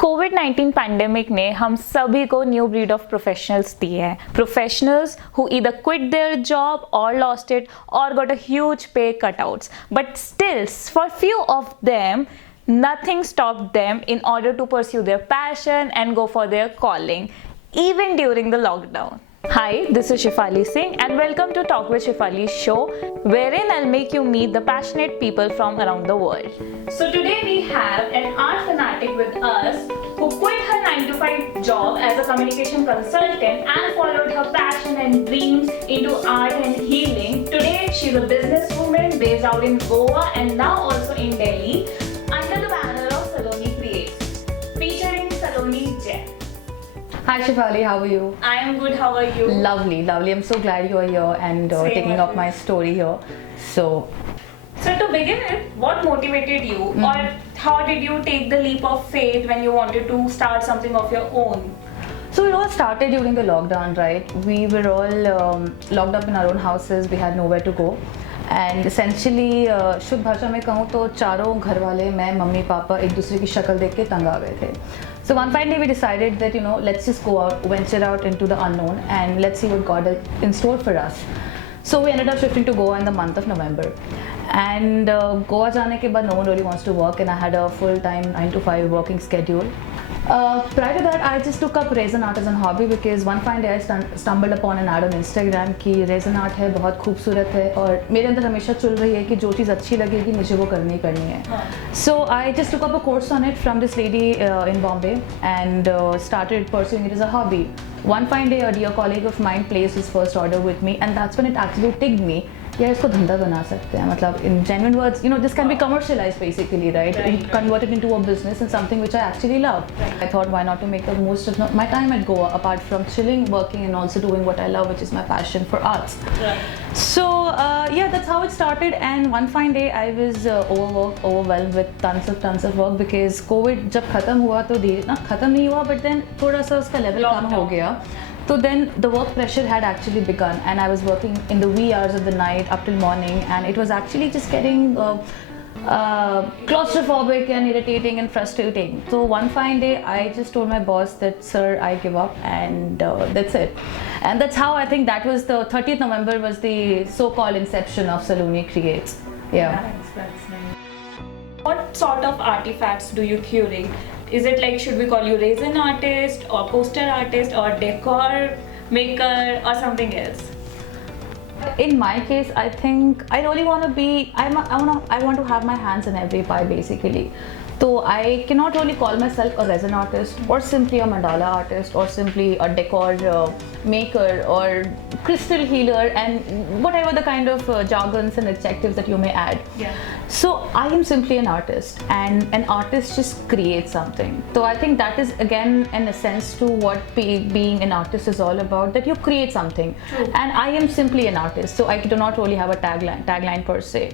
कोविड-19 pandemic ने हम सभी को न्यू ब्रीड ऑफ प्रोफेशनल्स दिए हैं. Professionals who either quit their job or lost it or got a huge pay cutouts. But still, for few of them, nothing stopped them in order to pursue their passion and go for their calling, even during the lockdown. Hi, this is Shefali Singh and welcome to Talk with Shefali show, wherein I'll make you meet the passionate people from around the world. So today we have an art fanatic with us who quit her 9 to 5 job as a communication consultant and followed her passion and dreams into art and healing. Today she's a businesswoman based out in Goa and now also in Delhi under the banner of Saloni Creates, featuring Saloni Jain. Hi Shefali, how are you? I am good, how are you? Lovely, lovely. I'm so glad you're here and taking up my story here. So to begin with, what motivated you or how did you take the leap of faith when you wanted to start something of your own? So it all started during the lockdown, right? We were all locked up in our own houses. We had nowhere to go. And essentially, शुद्ध भाषा में कहूँ तो चारों घर वाले, मैं, mummy, पापा एक दूसरे की शक्ल देख के तंग आ गए थे. So one fine day we decided that let's just go out, venture out into the unknown and let's see what God has in store for us. So we ended up shifting to Goa in the month of November. And Goa जाने के बाद no one really wants to work and I had a full-time 9 to 5 working schedule. Prior to that, I just took up resin art as a hobby because one fine day I stumbled upon an ad on Instagram कि resin art है, बहुत खूबसूरत है और मेरे अंदर हमेशा चल रही है कि जो चीज़ अच्छी लगेगी मुझे वो करनी ही करनी है. So I just took up a course on it from this lady in Bombay and started pursuing it as a hobby. One fine day, a dear colleague of mine placed his first order with me and that's when it actually ticked me. यार इसको धंधा बना सकते हैं, मतलब in genuine words, this can be commercialized basically, right? Convert it into a business and something which I actually love. I thought why not to make the most of my time at Goa apart from chilling, working and also doing what I love, which is my passion for arts. So yeah, that's how it started and one fine day I was overwhelmed with tons of work because COVID जब खत्म हुआ तो धीरे ना खत्म नहीं हुआ but then थोड़ा सा उसका level कम हो गया. So then the work pressure had actually begun and I was working in the wee hours of the night up till morning and it was actually just getting claustrophobic and irritating and frustrating. So one fine day I just told my boss that sir, I give up and that's it. And that's how I think that was the 30th November was the so-called inception of Saloni Creates. Yeah. That's nice. What sort of artifacts do you curate? Is it like, should we call you resin artist or poster artist or decor maker or something else? In my case, I think I really want to be, I want to have my hands in every pie basically. So I cannot really call myself a resin artist or simply a mandala artist or simply a decor maker or crystal healer and whatever the kind of jargons and adjectives that you may add. Yeah. So I am simply an artist and an artist just creates something. So I think that is again an essence to what being an artist is all about, that you create something. True. And I am simply an artist, so I do not really have a tagline per se.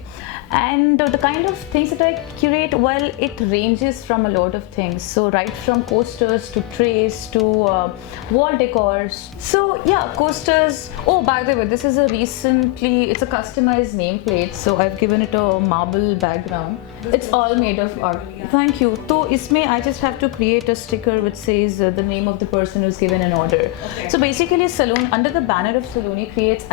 And the kind of things that I curate, well, it ranges from a lot of things. So right from coasters to trays to wall decors. So yeah, coasters. Oh, by the way, this is it's a customized nameplate. So I've given it a marble background. It's all made of art. Thank you. So isme I just have to create a sticker which says the name of the person who's given an order. Okay. So basically, under the banner of Saloni Creates,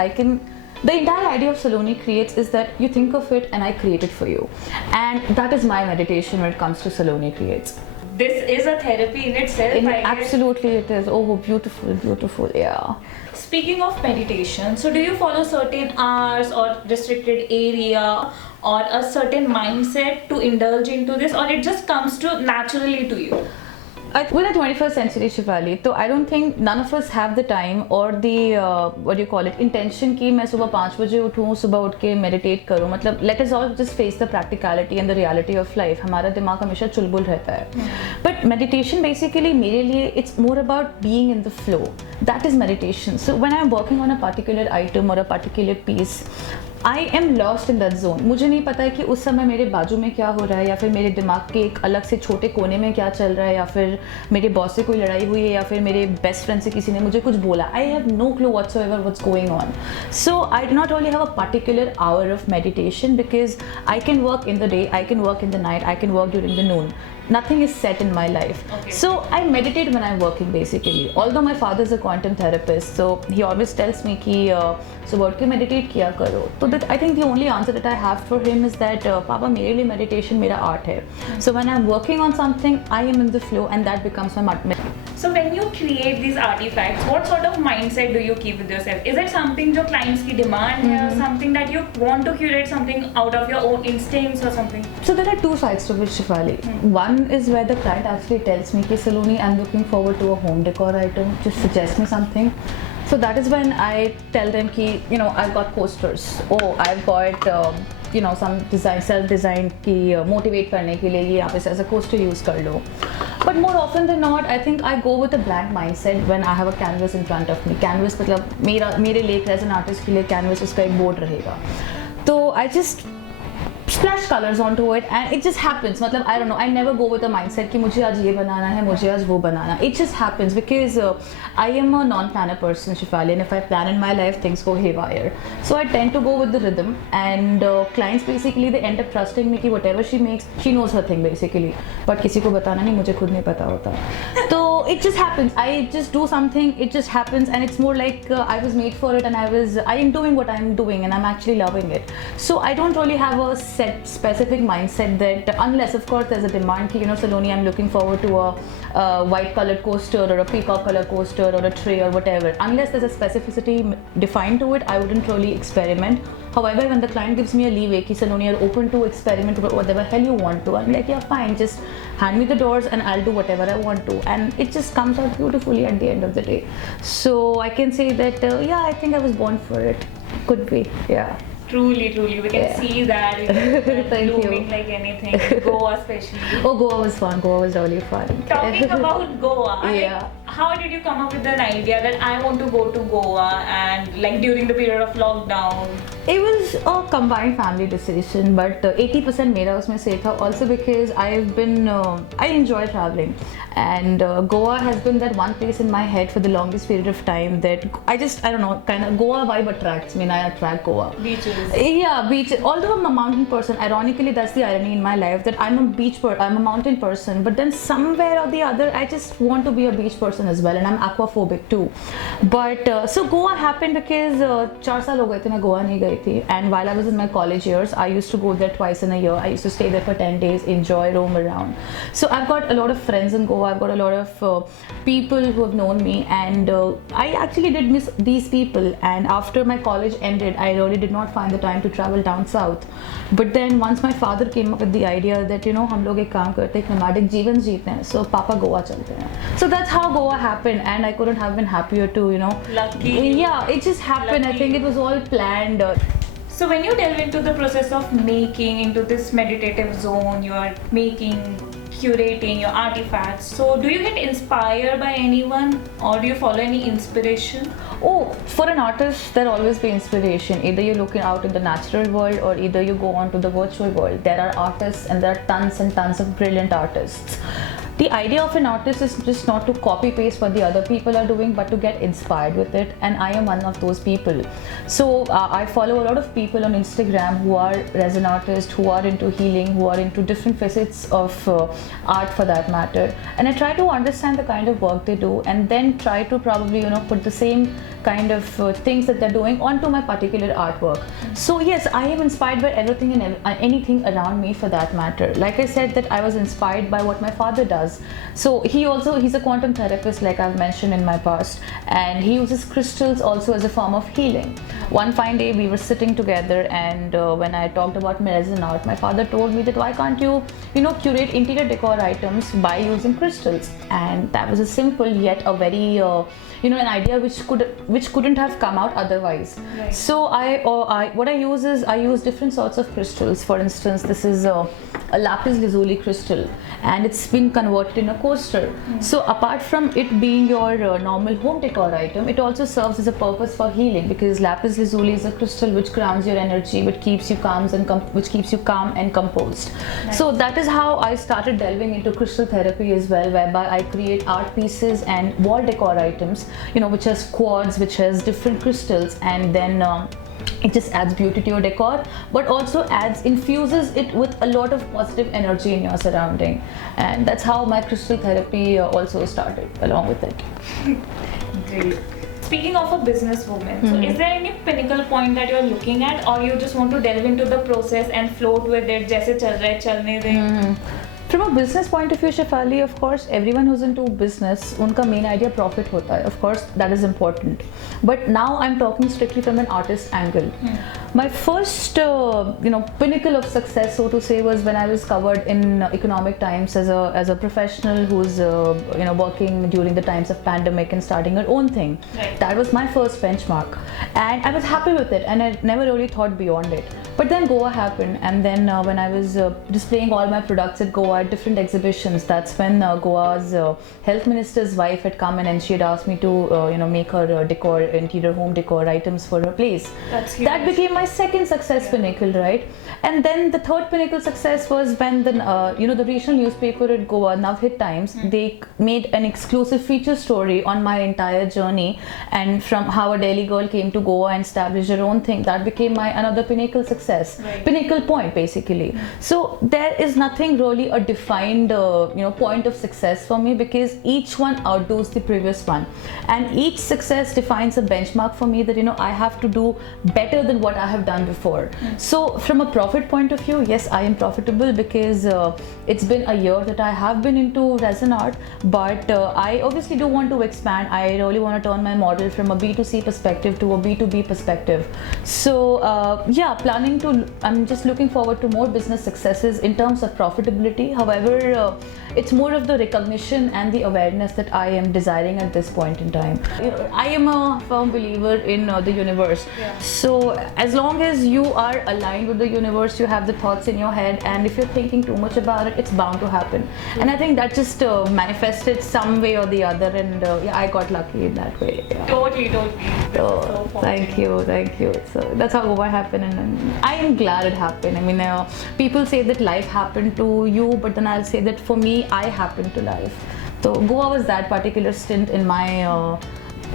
the entire idea of Saloni Creates is that you think of it and I create it for you. And that is my meditation when it comes to Saloni Creates. This is a therapy in itself. Absolutely it is. Oh, beautiful, beautiful, yeah. Speaking of meditation, so do you follow certain hours or restricted area or a certain mindset to indulge into this, or it just comes naturally to you? We're in the 21st century, Shefali, so I don't think none of us have the time or the intention कि मैं सुबह 5 बजे उठूँ, सुबह उठ के meditate करूँ. मतलब let us all just face the practicality and the reality of life. हमारा दिमाग हमेशा चुलबुल रहता है. But meditation basically मेरे लिए it's more about being in the flow. That is meditation. So when I'm working on a particular item or a particular piece, I am lost in that zone. मुझे नहीं पता है कि उस समय मेरे बाजू में क्या हो रहा है या फिर मेरे दिमाग के एक अलग से छोटे कोने में क्या चल रहा है या फिर मेरे बॉस से कोई लड़ाई हुई है या फिर मेरे बेस्ट फ्रेंड से किसी ने मुझे कुछ बोला. I have no clue whatsoever what's going on. So I do not really have a particular hour of meditation because I can work in the day, I can work in the night, I can work during the noon. nothing is set in my life. Okay. So I meditate when I'm working basically. Although my father is a quantum therapist, so he always tells me कि सुबह उठ के meditate किया करो. So that I think the only answer that I have for him is that पापा मेरे लिए meditation मेरा art है. So when I'm working on something, I am in the flow and that becomes my So when you create these artifacts, what sort of mindset do you keep with yourself? Is it something जो clients की demand है, or something that you want to curate something out of your own instincts or something? So there are two sides to it, Shefali. One is where the client actually tells me, "Ki Saloni, I'm looking forward to a home decor item. Just suggest me something." So that is when I tell them, "Ki I've got posters. Oh, I've got some design, self-designed ki motivate करने के लिए ये आप इसे as a coaster use कर लो." But more often than not, I think I go with a blank mindset when I have a canvas in front of me. Canvas मतलब मेरे लिए as an artist के लिए canvas उसका एक board रहेगा. तो I just splash colors onto it and it just happens. मतलब I don't know, I never go with a mindset कि मुझे आज ये बनाना है, मुझे आज वो बनाना. It just happens because I am a non-planner person, Shefali, and if I plan in my life, things go haywire. So I tend to go with the rhythm, and clients basically they end up trusting me कि whatever she makes, she knows her thing basically. But किसी को बताना नहीं, मुझे खुद नहीं पता होता. तो it just happens. I just do something, it just happens, and it's more like I was made for it, and I am doing what I'm doing, and I'm actually loving it. So I don't really have a set specific mindset that unless of course there's a demand ki, Saloni, I'm looking forward to a white colored coaster or a peacock color coaster or a tray or whatever. Unless there's a specificity defined to it, I wouldn't really experiment. However, when the client gives me a leeway ki Saloni, you're open to experiment with whatever hell you want to, I'm like, yeah, fine, just hand me the doors and I'll do whatever I want to, and it just comes out beautifully at the end of the day. So I can say that yeah, I think I was born for it. Could be, yeah. Truly, we can see that Thank blooming you. like anything. Goa especially. Oh, Goa was fun. Goa was really fun. Talking about Goa, Yeah. how did you come up with an idea that I want to go to Goa and like during the period of lockdown? It was a combined family decision, but 80% मेरा उसमें से था. Also because I enjoy traveling, and Goa has been that one place in my head for the longest period of time that I don't know, kind of Goa vibe attracts me, and I attract Goa. Beaches. Yeah, beach. Although I'm a mountain person, ironically, that's the irony in my life that I'm a mountain person. But then somewhere or the other, I just want to be a beach person as well, and I'm aquaphobic too. But so Goa happened because 4 साल हो गए थे मैं गोवा नहीं गई थी, and while I was in my college years, I used to go there twice in a year. I used to stay there for 10 days, enjoy, roam around. So I've got a lot of friends in Goa. I've got a lot of people who have known me, and I actually did miss these people. And after my college ended, I really did not find the time to travel down south. But then once my father came up with the idea that हम लोग एक काम करते हैं, nomadic जीवन जीते हैं, so पापा गोवा चलते हैं. So that's how Goa happened, and I couldn't have been happier to Lucky. Yeah, it just happened. Lucky. I think it was all planned. So when you delve into the process of making into this meditative zone, you are making, curating your artifacts. So do you get inspired by anyone, or do you follow any inspiration? Oh, for an artist, there'll always be inspiration. Either you're looking out in the natural world, or either you go on to the virtual world. There are artists, and there are tons and tons of brilliant artists. The idea of an artist is just not to copy paste what the other people are doing, but to get inspired with it, and I am one of those people. So I follow a lot of people on Instagram who are resin artists, who are into healing, who are into different facets of art for that matter, and I try to understand the kind of work they do, and then try to probably put the same kind of things that they're doing onto my particular artwork. So yes, I am inspired by everything and anything around me for that matter. Like I said, that I was inspired by what my father does. So he's a quantum therapist, like I've mentioned in my past, and he uses crystals also as a form of healing. One fine day we were sitting together, and when I talked about resin art, my father told me that why can't you curate interior decor items by using crystals. And that was a simple yet a very an idea which couldn't have come out otherwise. Right. So what I use is I use different sorts of crystals. For instance, this is a lapis lazuli crystal, and it's been converted in a coaster. So apart from it being your normal home decor item, it also serves as a purpose for healing, because lapis lazuli is a crystal which grounds your energy, which keeps you calm and composed. Nice. So that is how I started delving into crystal therapy as well, whereby I create art pieces and wall decor items, which has quartz, which has different crystals, and then It just adds beauty to your decor, but also infuses it with a lot of positive energy in your surrounding. And that's how my crystal therapy also started along with it. Great. Speaking of a businesswoman, so is there any pinnacle point that you're looking at, or you just want to delve into the process and float with it, जैसे चल रहा है चलने दें? From a business point of view, Shefali, of course, everyone who's into business, उनका main idea profit होता है. Of course, that is important. But now I'm talking strictly from an artist angle. My first, pinnacle of success, so to say, was when I was covered in Economic Times as a professional who's working during the times of pandemic and starting her own thing. Right. That was my first benchmark, and I was happy with it, and I never really thought beyond it. But then Goa happened, and then when I was displaying all my products at Goa at different exhibitions, that's when Goa's health minister's wife had come in, and she had asked me to make her interior home decor items for her place. That's huge. That became my second success pinnacle, right? And then the third pinnacle success was when the regional newspaper at Goa, Navhit Times, they made an exclusive feature story on my entire journey, and from how a Delhi girl came to Goa and established her own thing. That became my another pinnacle success, Right. pinnacle point basically. So there is nothing really a defined point of success for me, because each one outdoes the previous one, and each success defines a benchmark for me that I have to do better than what I have done before. So from a profit point of view, yes, I am profitable because it's been a year that I have been into resin art, but I obviously do want to expand. I really want to turn my model from a B2C perspective to a B2B perspective. So I'm just looking forward to more business successes in terms of profitability. However, it's more of the recognition and the awareness that I am desiring at this point in time. I am a firm believer in the universe. Yeah. So as long as you are aligned with the universe, you have the thoughts in your head, and if you're thinking too much about it, it's bound to happen. And I think that just manifested some way or the other, and I got lucky in that way. Yeah. Totally. So, thank you. So that's how Goa happened, and I am glad it happened. I mean, people say that life happened to you, but then I'll say that for me, I happened to life. So Goa was that particular stint in my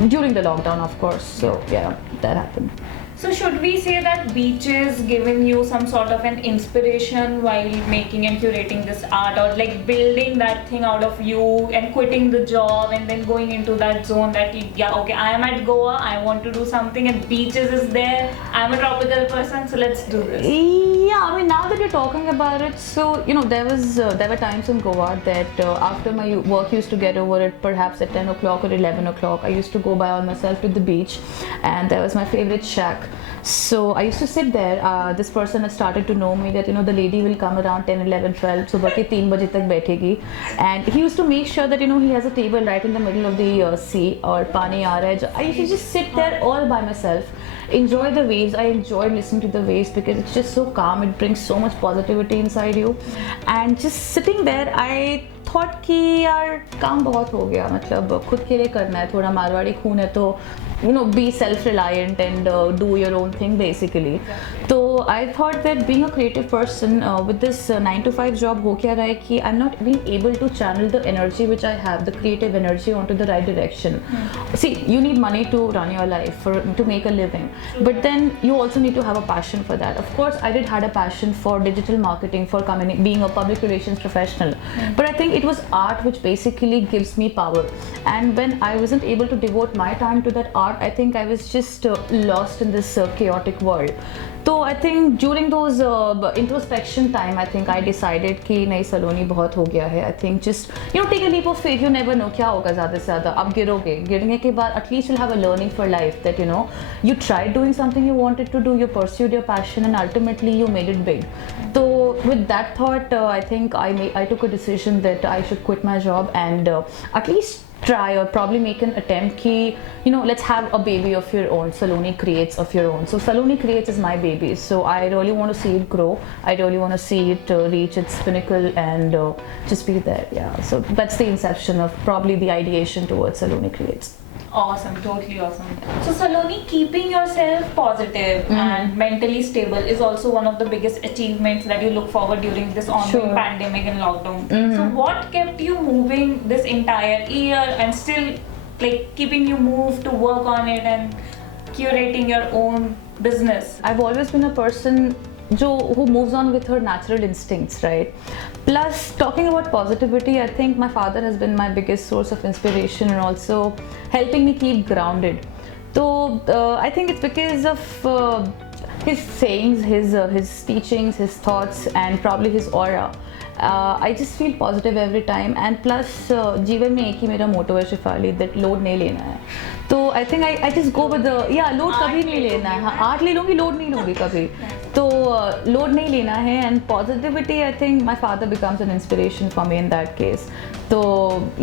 during the lockdown, of course. So yeah, that happened. So should we say that beaches given you some sort of an inspiration while making and curating this art, or like building that thing out of you and quitting the job and then going into that zone that I am at Goa, I want to do something, and beaches is there, I'm a tropical person, so let's do this. Yeah, I mean, now that you're talking about it, so there were times in Goa that after my work used to get over at perhaps at 10 o'clock or 11 o'clock, I used to go by all myself to the beach, and there was my favorite shack. So I used to sit there. This person had started to know me that the lady will come around 10, 11, 12, सुबह के 3 बजे तक बैठेगी, and he used to make sure that he has a table right in the middle of the sea, और पानी आ रहा है. I used to just sit there all by myself, enjoy the waves. I enjoy listening to the waves because it's just so calm. It brings so much positivity inside you, and just sitting there, I thought कि यार काम बहुत हो गया, मतलब खुद के लिए करना है, थोड़ा मारवाड़ी खून है तो be self-reliant and do your own thing basically. So I thought that being a creative person with this 9 to 5 job हो क्या रहा है कि I'm not being able to channel the energy which I have, the creative energy, onto the right direction. See, you need money to run your life, to make a living, but then you also need to have a passion for that. Of course, I had a passion for digital marketing, for being a public relations professional, but I think it was art which basically gives me power. And when I wasn't able to devote my time to that art, I think I was just lost in this chaotic world. So I think during those introspection time, I think I decided कि नहीं सलोनी बहुत हो गया है. I think just take a leap of faith. You never know क्या होगा ज़्यादा से ज़्यादा. आप गिरोगे, गिरने के बाद at least you'll have a learning for life that you tried doing something you wanted to do, you pursued your passion, and ultimately you made it big. So with that thought, I think I took a decision that I should quit my job and at least try or probably make an attempt ki let's have a baby of your own, Saloni Creates of your own. So Saloni Creates is my baby, so I really want to see it grow. I really want to see it reach its pinnacle and just be there. Yeah, so that's the inception of probably the ideation towards Saloni Creates. Awesome, totally awesome. So Saloni, keeping yourself positive and mentally stable is also one of the biggest achievements that you look forward during this ongoing pandemic and lockdown. So what kept you moving this entire year and still like keeping you moved to work on it and curating your own business? I've always been a person who moves on with her natural instincts, right? Plus, talking about positivity, I think my father has been my biggest source of inspiration and also helping me keep grounded. So I think it's because of his sayings, his teachings, his thoughts, and probably his aura. I just feel positive every time, and plus जीवन में एक ही मेरा motto है Shifali, that load नहीं लेना है. तो I think I just go with the load कभी नहीं लेना है. हाँ, आर्ट ले लूँगी, load नहीं लूँगी कभी. तो load नहीं लेना है, and positivity, I think my father becomes an inspiration for me in that case. तो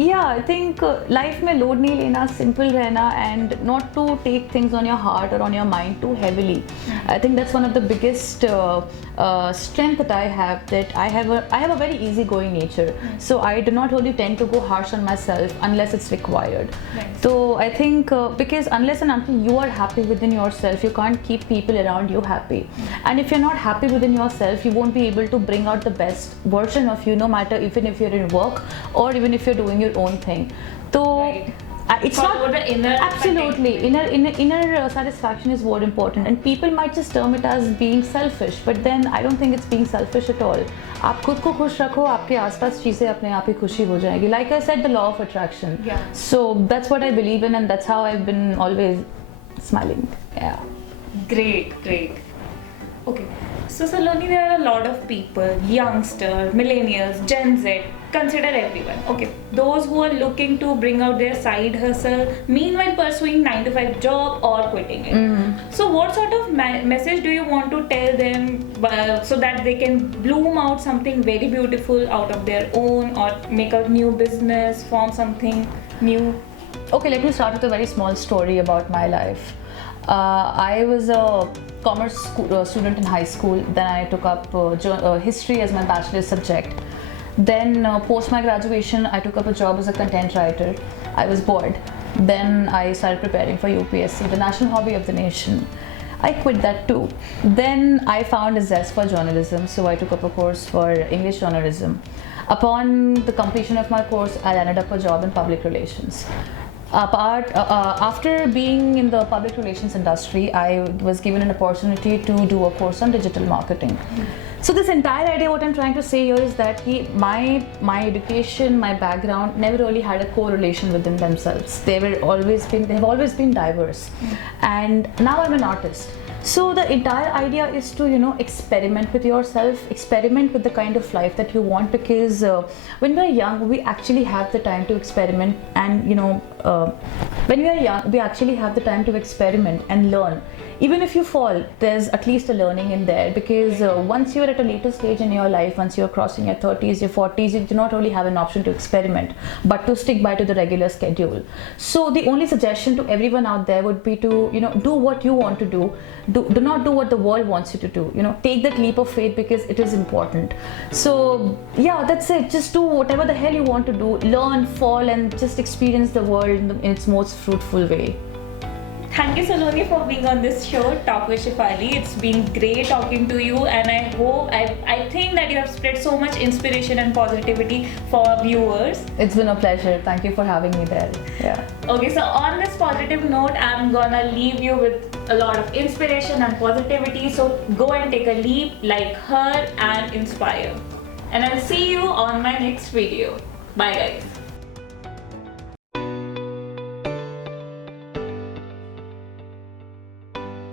I think life में load नहीं लेना, simple रहना, and not to take things on your heart or on your mind too heavily. I think that's one of the biggest strength that I have. That I have a very easygoing nature, so I do not really tend to go harsh on myself unless it's required. Nice. So I think because unless and until you are happy within yourself, you can't keep people around you happy. And if you're not happy within yourself, you won't be able to bring out the best version of you, no matter even if you're in work or even if you're doing your own thing. So Right. It's Follow not the inner absolutely inner satisfaction is more important, and people might just term it as being selfish, but then I don't think it's being selfish at all. आप खुद को खुश रखो, आपके आसपास चीजें अपने आप ही खुशी हो जाएगी. Like I said, the law of attraction. Yeah. So that's what I believe in, and that's how I've been always smiling. Yeah. Great, great. Okay, so Saloni, there are a lot of people, youngsters, millennials, Gen Z, consider everyone. Okay, those who are looking to bring out their side hustle, meanwhile pursuing 9 to 5 job or quitting it. So what sort of message do you want to tell them so that they can bloom out something very beautiful out of their own, or make a new business, form something new? Okay, let me start with a very small story about my life. I was a commerce student in high school. Then I took up history as my bachelor's subject. Then post my graduation, I took up a job as a content writer. I was bored. Then I started preparing for UPSC, the national hobby of the nation. I quit that too. Then I found a zest for journalism, so I took up a course for English journalism. Upon the completion of my course, I landed up a job in public relations. After being in the public relations industry, I was given an opportunity to do a course on digital marketing. So this entire idea, what I'm trying to say here is that my education, my background never really had a correlation within themselves. They've always been diverse, and now I'm an artist. So the entire idea is to experiment with yourself, experiment with the kind of life that you want, because when we're young we actually have the time to experiment, and when we are young we actually have the time to experiment and learn. Even if you fall, there's at least a learning in there, because once you're at a later stage in your life, once you're crossing your 30s, your 40s, you do not really have an option to experiment, but to stick by to the regular schedule. So the only suggestion to everyone out there would be to do what you want to do. Do not do what the world wants you to do. Take that leap of faith, because it is important. So yeah, that's it. Just do whatever the hell you want to do. Learn, fall, and just experience the world in its most fruitful way. Thank you, Saloni, for being on this show, Talk with Shefali. It's been great talking to you, and I think that you have spread so much inspiration and positivity for viewers. It's been a pleasure. Thank you for having me there. Yeah. Okay, so on this positive note, I'm gonna leave you with a lot of inspiration and positivity. So go and take a leap like her and inspire. And I'll see you on my next video. Bye, guys.